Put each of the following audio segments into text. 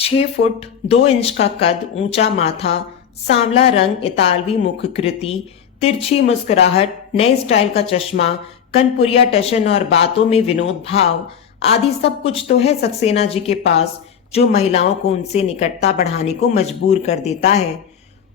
6 foot 2 inch का कद, ऊंचा माथा, सांवला रंग, इतालवी मुखकृति, तिरछी मुस्कुराहट, नए स्टाइल का चश्मा, कनपुरिया टशन और बातों में विनोद भाव आदि सब कुछ तो है सक्सेना जी के पास, जो महिलाओं को उनसे निकटता बढ़ाने को मजबूर कर देता है।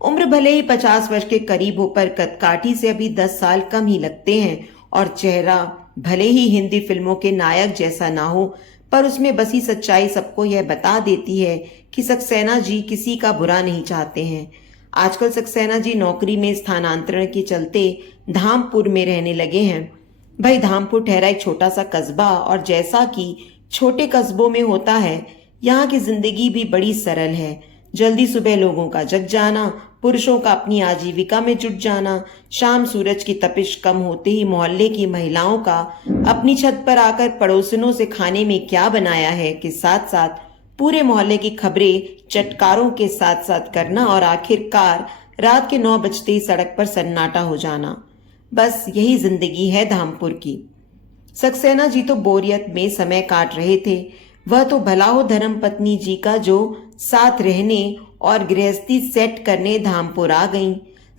उम्र भले ही 50 वर्ष के करीब हो, पर कदकाठी से अभी 10 साल कम ही लगते हैं, और चेहरा भले ही हिंदी फिल्मों के नायक जैसा ना हो, पर उसमें बसी सच्चाई सबको यह बता देती है कि सक्सेना जी किसी का बुरा नहीं चाहते हैं। आजकल सक्सेना जी नौकरी में स्थानांतरण के चलते धामपुर में रहने लगे हैं। भाई, धामपुर ठहरा एक छोटा सा कस्बा, और जैसा कि छोटे कस्बों में होता है, यहाँ की जिंदगी भी बड़ी सरल है। जल्दी सुबह लोगों का जग जाना, पुरुषों का अपनी आजीविका में जुट जाना, शाम सूरज की तपिश कम होते ही मोहल्ले की महिलाओं का अपनी छत पर आकर पड़ोसनों से खाने में क्या बनाया है के साथ साथ पूरे मोहल्ले की खबरें चटकारों के साथ साथ करना, और आखिरकार रात के 9 बजते ही सड़क पर सन्नाटा हो जाना। बस यही जिंदगी है धामपुर की। सक्सेना जी तो बोरियत में समय काट रहे थे। वह तो भला हो धर्म पत्नी जी का जो साथ रहने और गृहस्थी सेट करने धामपुर आ गईं।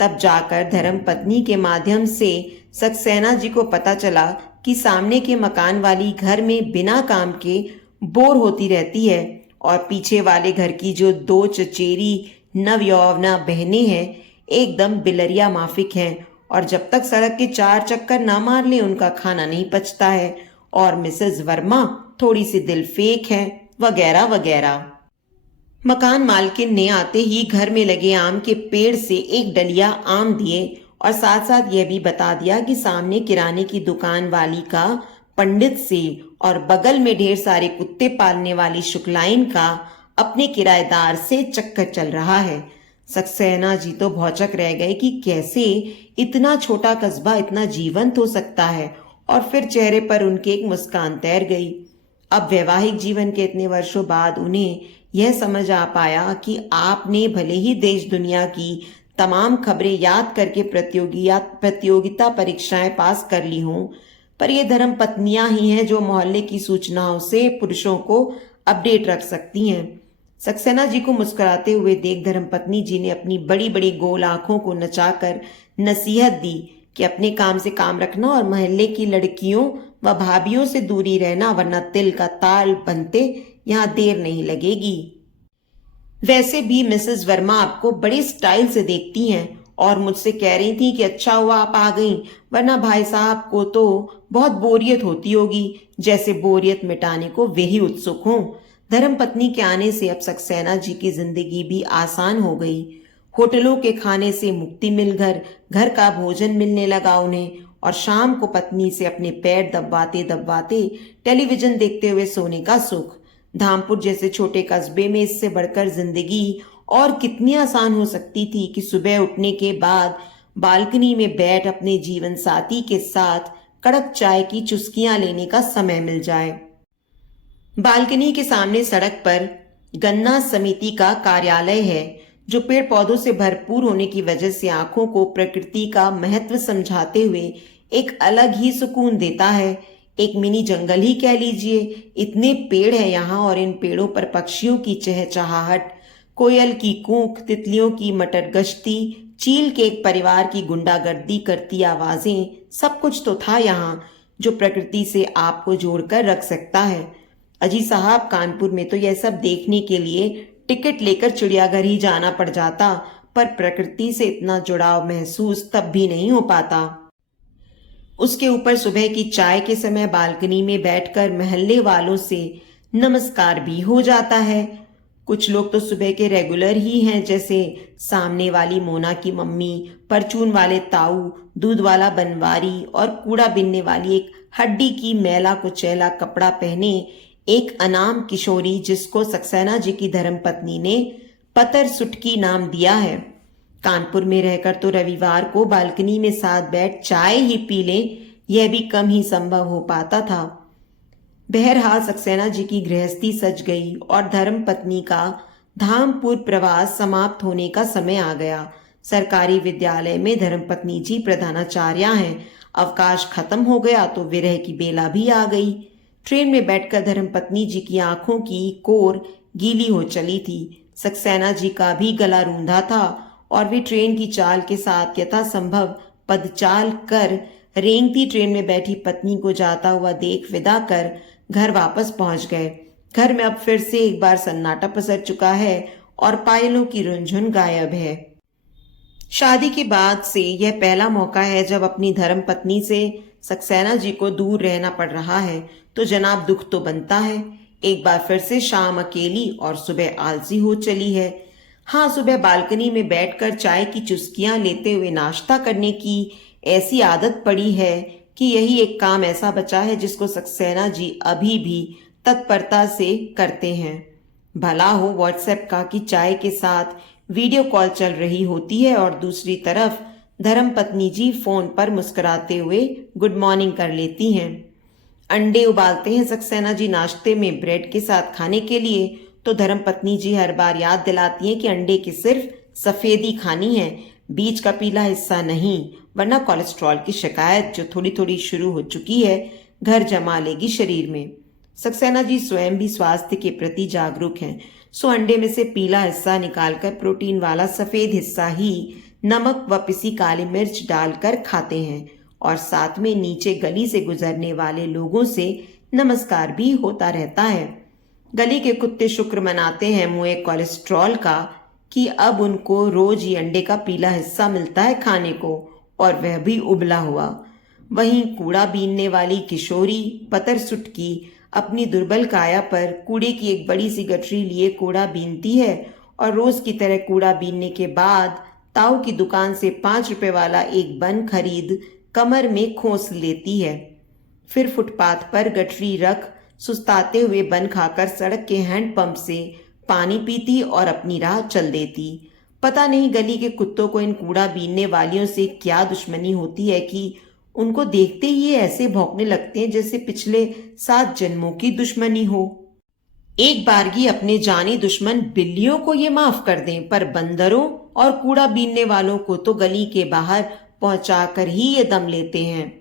तब जाकर धर्म पत्नी के माध्यम से सक्सेना जी को पता चला कि सामने के मकान वाली घर में बिना काम के बोर होती रहती है, और पीछे वाले घर की जो 2 चचेरी नवयौवना बहनें हैं, एकदम बिलरिया माफिक हैं, और जब तक सड़क के 4 चक्कर ना मार ले उनका खाना नहीं पचता है, और मिसेस वर्मा थोड़ी सी दिल फेक है, वगैरह वगैरह। मकान मालकिन ने आते ही घर में लगे आम के पेड़ से एक डलिया आम दिए, और साथ साथ यह भी बता दिया कि सामने किराने की दुकान वाली का पंडित से, और बगल में ढेर सारे कुत्ते पालने वाली शुक्लाइन का अपने किराएदार से चक्कर चल रहा है। सक्सेना जी तो भौचक रह गए कि कैसे इतना छोटा कस्बा इतना जीवंत हो सकता है, और फिर चेहरे पर उनके एक मुस्कान तैर गई। अब वैवाहिक जीवन के इतने वर्षों बाद उन्हें यह समझ आ पाया कि आपने भले ही देश दुनिया की तमाम खबरें याद करके प्रतियोगिता परीक्षाएं पास कर ली हों, पर ये धर्म पत्नियां ही हैं जो मोहल्ले की सूचनाओं से पुरुषों को अपडेट रख सकती हैं। सक्सेना जी को मुस्कुराते हुए देख धर्मपत्नी जी ने अपनी बड़ी बड़ी गोल आंखों को नचाकर नसीहत दी कि अपने काम से काम रखना और मोहल्ले की लड़कियों व भाभियों से दूरी रहना, वरना तिल का ताल बनते यहाँ देर नहीं लगेगी। वैसे भी मिसेस वर्मा आपको बड़े स्टाइल से देखती हैं, और मुझसे कह रही थी कि अच्छा हुआ आप आ गईं, वरना भाई साहब को तो बहुत बोरियत होती होगी, जैसे बोरियत मिटाने को वे ही उत्सुक हों। धर्मपत्नी के आने से अब सक्सेना जी की जिंदगी भी आसान हो गई। होटलों के खाने से मुक्ति मिल घर का भोजन मिलने लगा उन्हें, और शाम को पत्नी से अपने पैर दबवाते दबवाते टेलीविजन देखते हुए सोने का सुख। धामपुर जैसे छोटे कस्बे में इससे बढ़कर जिंदगी और कितनी आसान हो सकती थी कि सुबह उठने के बाद बालकनी में बैठ अपने जीवन साथी के साथ कड़क चाय की चुस्कियां लेने का समय मिल जाए। बालकनी के सामने सड़क पर गन्ना समिति का कार्यालय है, जो पेड़ पौधों से भरपूर होने की वजह से आंखों को प्रकृति का महत्व समझाते हुए एक अलग ही सुकून देता है। एक मिनी जंगल ही कह लीजिए, इतने पेड़ हैं यहाँ, और इन पेड़ों पर पक्षियों की चहचहाहट, कोयल की कूक, तितलियों की मटर गश्ती, चील के एक परिवार की गुंडागर्दी करती आवाजें, सब कुछ तो था यहाँ जो प्रकृति से आपको जोड़कर रख सकता है। अजी साहब, कानपुर में तो यह सब देखने के लिए टिकट लेकर चिड़ियाघर ही जाना पड़ जाता, पर प्रकृति से इतना जुड़ाव महसूस तब भी नहीं हो पाता। उसके ऊपर सुबह की चाय के समय बालकनी में बैठकर मोहल्ले वालों से नमस्कार भी हो जाता है। कुछ लोग तो सुबह के रेगुलर ही हैं, जैसे सामने वाली मोना की मम्मी, परचून वाले ताऊ, दूध वाला बनवारी, और कूड़ा बिनने वाली एक हड्डी की मैला कुचैला कपड़ा पहने एक अनाम किशोरी, जिसको सक्सेना जी की धर्मपत्नी ने पतर सुटकी नाम दिया है। कानपुर में रहकर तो रविवार को बालकनी में साथ बैठ चाय ही पी लें, यह भी कम ही संभव हो पाता था। बहरहाल सक्सेना जी की गृहस्थी सज गई, और धर्मपत्नी का धामपुर प्रवास समाप्त होने का समय आ गया। सरकारी विद्यालय में धर्मपत्नी जी प्रधानाचार्या हैं। अवकाश खत्म हो गया तो विरह की बेला भी आ गई। ट्रेन में बैठकर धर्मपत्नी जी की आंखों की कोर गीली हो चली थी। सक्सेना जी का भी गला रूंधा था और वे ट्रेन की चाल के साथ यथासंभव पदचाल कर रेंगती ट्रेन में बैठी पत्नी को जाता हुआ देख विदा कर घर वापस पहुंच गए। घर में अब फिर से एक बार सन्नाटा पसर चुका है और पायलों की रुंझुन गायब है। शादी के बाद से यह पहला मौका है जब अपनी धर्म पत्नी से सक्सेना जी को दूर रहना पड़ रहा है, तो जनाब दुख तो बनता है। एक बार फिर से शाम अकेली और सुबह आलसी हो चली है। हाँ, सुबह बालकनी में बैठकर चाय की चुस्कियां लेते हुए नाश्ता करने की ऐसी आदत पड़ी है कि यही एक काम ऐसा बचा है जिसको सक्सेना जी अभी भी तत्परता से करते हैं। भला हो व्हाट्सएप का कि चाय के साथ वीडियो कॉल चल रही होती है और दूसरी तरफ धर्म पत्नी जी फोन पर मुस्कुराते हुए गुड मॉर्निंग कर लेती हैं। अंडे उबालते हैं सक्सेना जी नाश्ते में ब्रेड के साथ खाने के लिए, तो धर्म पत्नी जी हर बार याद दिलाती हैं कि अंडे की सिर्फ सफेदी खानी है, बीच का पीला हिस्सा नहीं, वरना कोलेस्ट्रॉल की शिकायत जो थोड़ी थोड़ी शुरू हो चुकी है घर जमा लेगी शरीर में। सक्सेना जी स्वयं भी स्वास्थ्य के प्रति जागरूक हैं, सो अंडे में से पीला हिस्सा निकालकर प्रोटीन वाला सफेद हिस्सा ही नमक व पिसी काली मिर्च डालकर खाते हैं और साथ में नीचे गली से गुजरने वाले लोगों से नमस्कार भी होता रहता है। गली के कुत्ते शुक्र मनाते हैं मुए कोलेस्ट्रॉल का कि अब उनको रोज ही अंडे का पीला हिस्सा मिलता है खाने को, और वह भी उबला हुआ। वहीं कूड़ा बीनने वाली किशोरी पतर सुटकी अपनी दुर्बल काया पर कूड़े की एक बड़ी सी गठरी लिए कूड़ा बीनती है और रोज की तरह कूड़ा बीनने के बाद ताऊ की दुकान से 5 रुपए वाला एक बन खरीद कमर में खोस लेती है। फिर फुटपाथ पर गठरी रख सुस्ताते हुए बन खाकर सड़क के हैंडपंप से पानी पीती और अपनी राह चल देती। पता नहीं गली के कुत्तों को इन कूड़ा बीनने वालियों से क्या दुश्मनी होती है कि उनको देखते ही ये ऐसे भौंकने लगते हैं जैसे पिछले 7 जन्मों की दुश्मनी हो। एक बारगी अपने जानी दुश्मन बिल्लियों को ये माफ कर दें, पर बंदरों और कूड़ा बीनने वालों को तो गली के बाहर पहुंचाकर ही ये दम लेते हैं।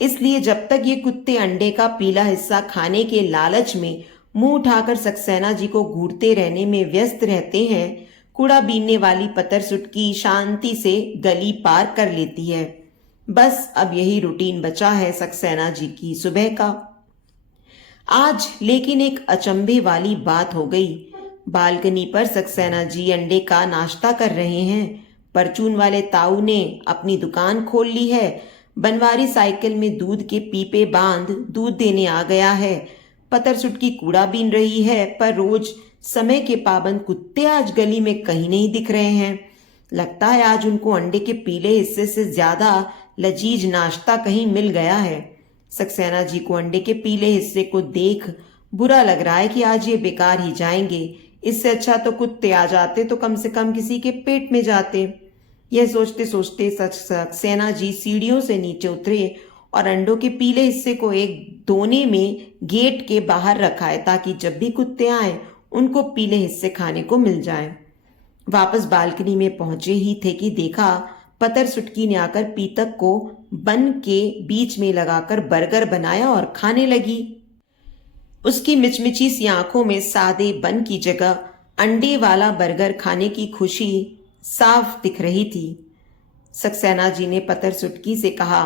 इसलिए जब तक ये कुत्ते अंडे का पीला हिस्सा खाने के लालच में मुंह उठाकर सक्सेना जी को घूरते रहने में व्यस्त रहते हैं, कूड़ा बीनने वाली पतर सुटकी शांति से गली पार कर लेती है। बस अब यही रूटीन बचा है सक्सेना जी की सुबह का। आज लेकिन एक अचंभे वाली बात हो गई। बालकनी पर सक्सेना जी अंडे का नाश्ता कर रहे हैं। परचून वाले ताऊ ने अपनी दुकान खोल ली है। बनवारी साइकिल में दूध के पीपे बांध दूध देने आ गया है। पतर सुटकी कूड़ा बीन रही है, पर रोज समय के पाबंद कुत्ते आज गली में कहीं नहीं दिख रहे हैं। लगता है आज उनको अंडे के पीले हिस्से से ज्यादा लजीज नाश्ता कहीं मिल गया है। सक्सेना जी को अंडे के पीले हिस्से को देख बुरा लग रहा है कि आज ये बेकार ही जाएंगे। इससे अच्छा तो कुत्ते आ जाते तो कम से कम किसी के पेट में जाते। यह सोचते सोचते सक्सेना जी सीढ़ियों से नीचे उतरे और अंडों के पीले हिस्से को एक दोने में गेट के बाहर रखा है ताकि जब भी कुत्ते आए उनको पीले हिस्से खाने को मिल जाए। वापस बालकनी में पहुंचे ही थे कि देखा पतर सुटकी ने आकर पीतक को बन के बीच में लगाकर बर्गर बनाया और खाने लगी। उसकी मिचमिची सी आंखों में सादे बन की जगह अंडे वाला बर्गर खाने की खुशी साफ दिख रही थी। सक्सेना जी ने पतर सुटकी से कहा,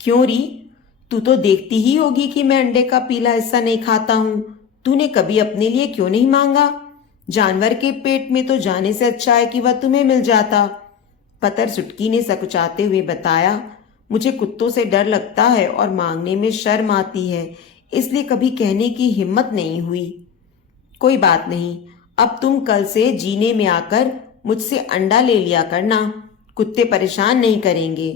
क्यों री, तू तो देखती ही होगी कि मैं अंडे का पीला हिस्सा नहीं खाता हूं। तूने कभी अपने लिए क्यों नहीं मांगा? जानवर के पेट में तो जाने से अच्छा है कि वह तुम्हें मिल जाता। पतर सुटकी ने सकुचाते हुए बताया, मुझे कुत्तों से डर लगता है और मांगने में शर्म आती है, इसलिए कभी कहने की हिम्मत नहीं हुई। कोई बात नहीं, अब तुम कल से जीने में आकर मुझसे अंडा ले लिया करना, कुत्ते परेशान नहीं करेंगे।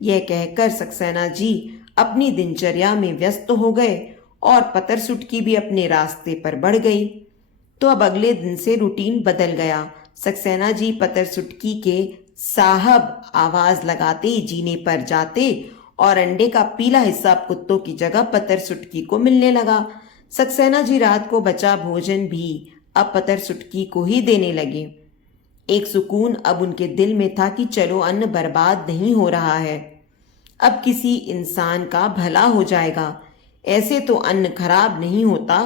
यह कहकर सक्सेना जी अपनी दिनचर्या में व्यस्त हो गए और पतर सुटकी भी अपने रास्ते पर बढ़ गई। तो अब अगले दिन से रूटीन बदल गया। सक्सेना जी पतर सुटकी के साहब आवाज लगाते ही जीने पर जाते और अंडे का पीला हिस्सा कुत्तों की जगह पतर सुटकी को मिलने लगा। सक्सेना जी रात को बचा भोजन भी अब पतर सुटकी को ही देने लगे। एक सुकून अब उनके दिल में था कि चलो अन्न बर्बाद नहीं हो रहा है, अब किसी इंसान का भला हो जाएगा। ऐसे तो अन्न खराब नहीं होता,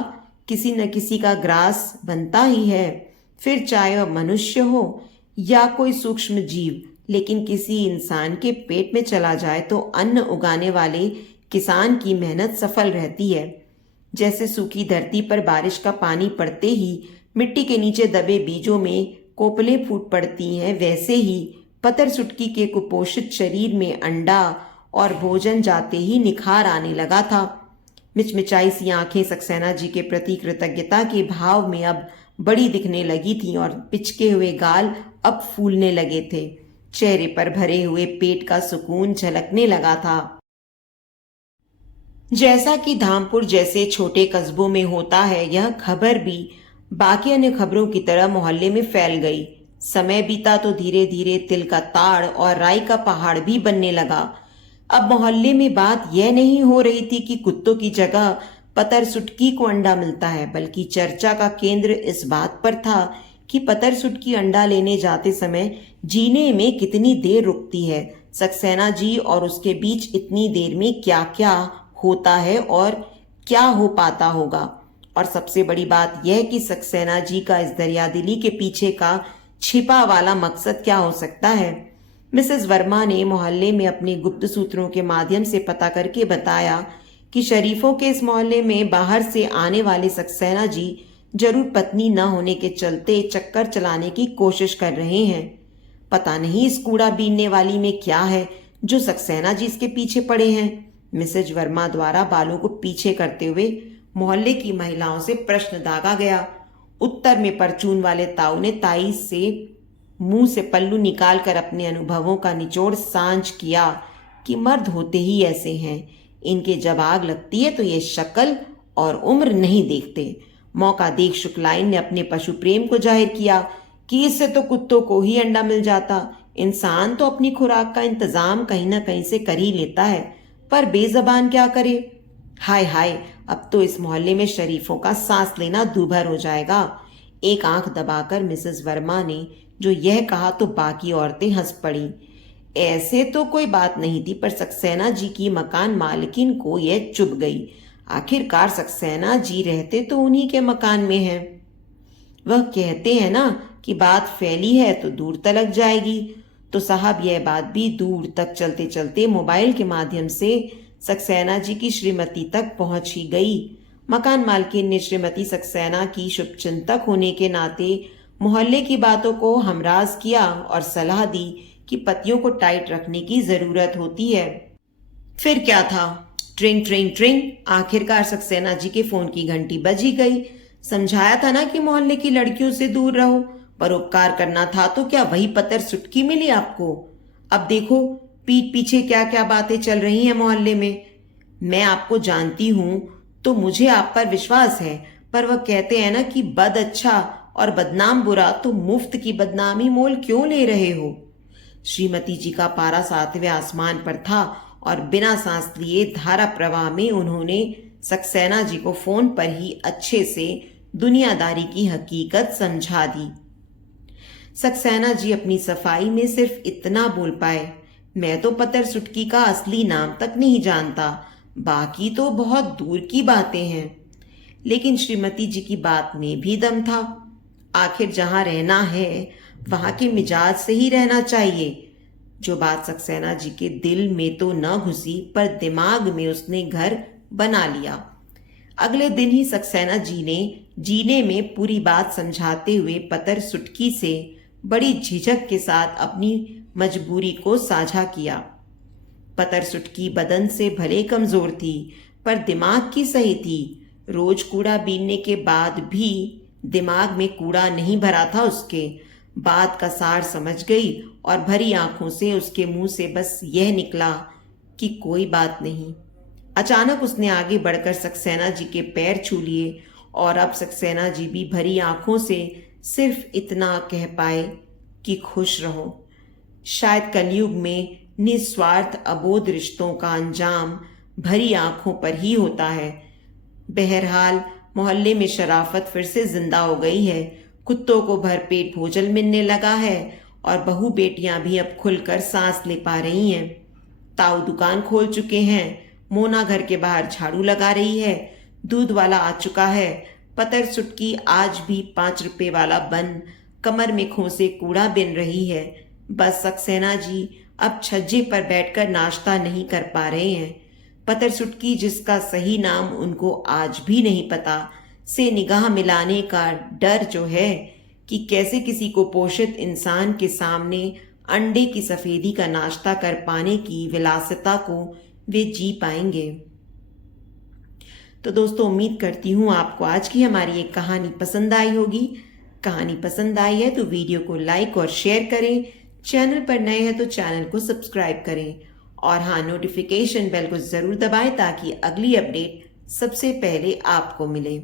किसी न किसी का ग्रास बनता ही है, फिर चाहे वह मनुष्य हो या कोई सूक्ष्म जीव। लेकिन किसी इंसान के पेट में चला जाए तो अन्न उगाने वाले किसान की मेहनत सफल रहती है। जैसे सूखी धरती पर बारिश का पानी पड़ते ही मिट्टी के नीचे दबे बीजों में कोपलें फूट पड़ती हैं, वैसे ही पतर सुटकी के कुपोषित शरीर में अंडा और भोजन जाते ही निखार आने लगा था। मिचमिचाई सी आंखें सक्सेना जी के प्रति कृतज्ञता के भाव में अब बड़ी दिखने लगी थीं और पिचके हुए गाल अब फूलने लगे थे। चेहरे पर भरे हुए पेट का सुकून झलकने लगा था। जैसा कि धामपुर जैसे छोटे कस्बों में होता है, यह खबर भी बाकी अन्य खबरों की तरह मोहल्ले में फैल गई। समय बीता तो धीरे धीरे तिल का ताड़ और राई का पहाड़ भी बनने लगा। अब मोहल्ले में बात यह नहीं हो रही थी कि कुत्तों की जगह पतर सुटकी को अंडा मिलता है, बल्कि चर्चा का केंद्र इस बात पर था कि पतर सुटकी अंडा लेने जाते समय जीने में कितनी देर रुकती है। सक्सेना जी और उसके बीच इतनी देर में क्या क्या होता है और क्या हो पाता होगा। और सबसे बड़ी बात यह कि सक्सेना जी का इस दरियादिली के पीछे का छिपा वाला मकसद क्या हो सकता है। मिसेस वर्मा ने मोहल्ले में अपने गुप्त सूत्रों के माध्यम से पता करके बताया कि शरीफों के इस मोहल्ले में बाहर से आने वाले सक्सेना जी जरूर पत्नी न होने के चलते चक्कर चलाने की कोशिश कर रहे हैं। पता नहीं इस कूड़ा बीनने वाली में क्या है जो सक्सेना जी इसके पीछे पड़े हैं। मिसेज वर्मा द्वारा बालों को पीछे करते हुए मोहल्ले की महिलाओं से प्रश्न दागा गया। उत्तर में परचून वाले ताऊ ने ताई से मुंह से पल्लू निकालकर अपने अनुभवों का निचोड़ सांझ किया कि मर्द होते ही ऐसे हैं, इनके जब आग लगती है तो ये शक्ल और उम्र नहीं देखते। मौका देख शुक्लाइन ने अपने पशु प्रेम को जाहिर किया कि इससे तो कुत्तों को ही अंडा मिल जाता। इंसान तो अपनी खुराक का इंतजाम कहीं ना कहीं से कर ही लेता है, पर बेजबान क्या करे। हाय हाय, अब तो इस मोहल्ले में शरीफों का सांस लेना दूभर हो जाएगा। एक आंख दबाकर मिसेस वर्मा ने जो यह कहा तो बाकी औरतें हंस पड़ी। ऐसे तो कोई बात नहीं थी, पर सक्सेना जी की मकान मालकिन को यह चुभ गई। आखिरकार सक्सेना जी रहते तो उन्हीं के मकान में हैं। वह कहते हैं ना कि बात फैली है तो दूर तलक जाएगी। तो साहब यह बात भी दूर तक चलते चलते मोबाइल के माध्यम से सक्सेना जी की श्रीमती तक पहुंच ही गई। मकान मालकिन ने श्रीमती सक्सेना की शुभचिंतक होने के नाते मोहल्ले की बातों को हमराज किया और सलाह दी कि पतियों को टाइट रखने की जरूरत होती है। फिर क्या था, ट्रिंग ट्रिंग ट्रिंग, आखिरकार सक्सेना जी के फोन की घंटी बज ही गई। समझाया था ना कि मोहल्ले की लड़कियों से दूर रहो, परोपकार करना था तो क्या वही पतर सुटकी मिली आपको। अब देखो पीठ पीछे क्या क्या बातें चल रही हैं मोहल्ले में। मैं आपको जानती हूं तो मुझे आप पर विश्वास है, पर वह कहते हैं ना कि बद अच्छा और बदनाम बुरा, तो मुफ्त की बदनामी मोल क्यों ले रहे हो। श्रीमती जी का पारा 7वें आसमान पर था और बिना सांस लिए धारा प्रवाह में उन्होंने सक्सेना जी को फोन पर ही अच्छे से दुनियादारी की हकीकत समझा दी। सक्सेना जी अपनी सफाई में सिर्फ इतना बोल पाए, मैं तो पतर सुटकी का असली नाम तक नहीं जानता, बाकी तो बहुत दूर की बातें हैं। लेकिन श्रीमती जी की बात में भी दम था। आखिर जहां रहना है वहां के मिजाज से ही रहना चाहिए। जो बात सक्सेना जी के दिल में तो न घुसी, पर दिमाग में उसने घर बना लिया। अगले दिन ही सक्सेना जी ने जीने में पूरी बात समझाते हुए पतर सुटकी से बड़ी झिझक के साथ अपनी मजबूरी को साझा किया। पतर सुटकी बदन से भले कमजोर थी, पर दिमाग की सही थी। रोज कूड़ा बीनने के बाद भी दिमाग में कूड़ा नहीं भरा था उसके। बात का सार समझ गई और भरी आंखों से उसके मुंह से बस यह निकला कि कोई बात नहीं। अचानक उसने आगे बढ़कर सक्सेना जी के पैर छू लिए और अब सक्सेना जी भी भरी आंखों से सिर्फ इतना कह पाए कि खुश रहो। शायद कलयुग में निस्वार्थ अबोध रिश्तों का अंजाम भरी आंखों पर ही होता है। बहरहाल मोहल्ले में शराफत फिर से जिंदा हो गई है। कुत्तों को भरपेट भोजन मिलने लगा है और बहू बेटियां भी अब खुलकर सांस ले पा रही हैं। ताऊ दुकान खोल चुके हैं, मोना घर के बाहर झाड़ू लगा रही है, दूध वाला आ चुका है, पतर सुटकी आज भी 5 रुपए वाला बन कमर में खोसे कूड़ा बिन रही है। बस सक्सेना जी अब छज्जे पर बैठकर नाश्ता नहीं कर पा रहे हैं। पतर सुटकी, जिसका सही नाम उनको आज भी नहीं पता, से निगाह मिलाने का डर जो है कि कैसे किसी को पोषित इंसान के सामने अंडे की सफेदी का नाश्ता कर पाने की विलासिता को वे जी पाएंगे। तो दोस्तों, उम्मीद करती हूँ आपको आज की हमारी एक कहानी पसंद आई होगी। कहानी पसंद आई है तो वीडियो को लाइक और शेयर करें। चैनल पर नए हैं तो चैनल को सब्सक्राइब करें और हाँ, नोटिफिकेशन बेल को ज़रूर दबाएं ताकि अगली अपडेट सबसे पहले आपको मिले।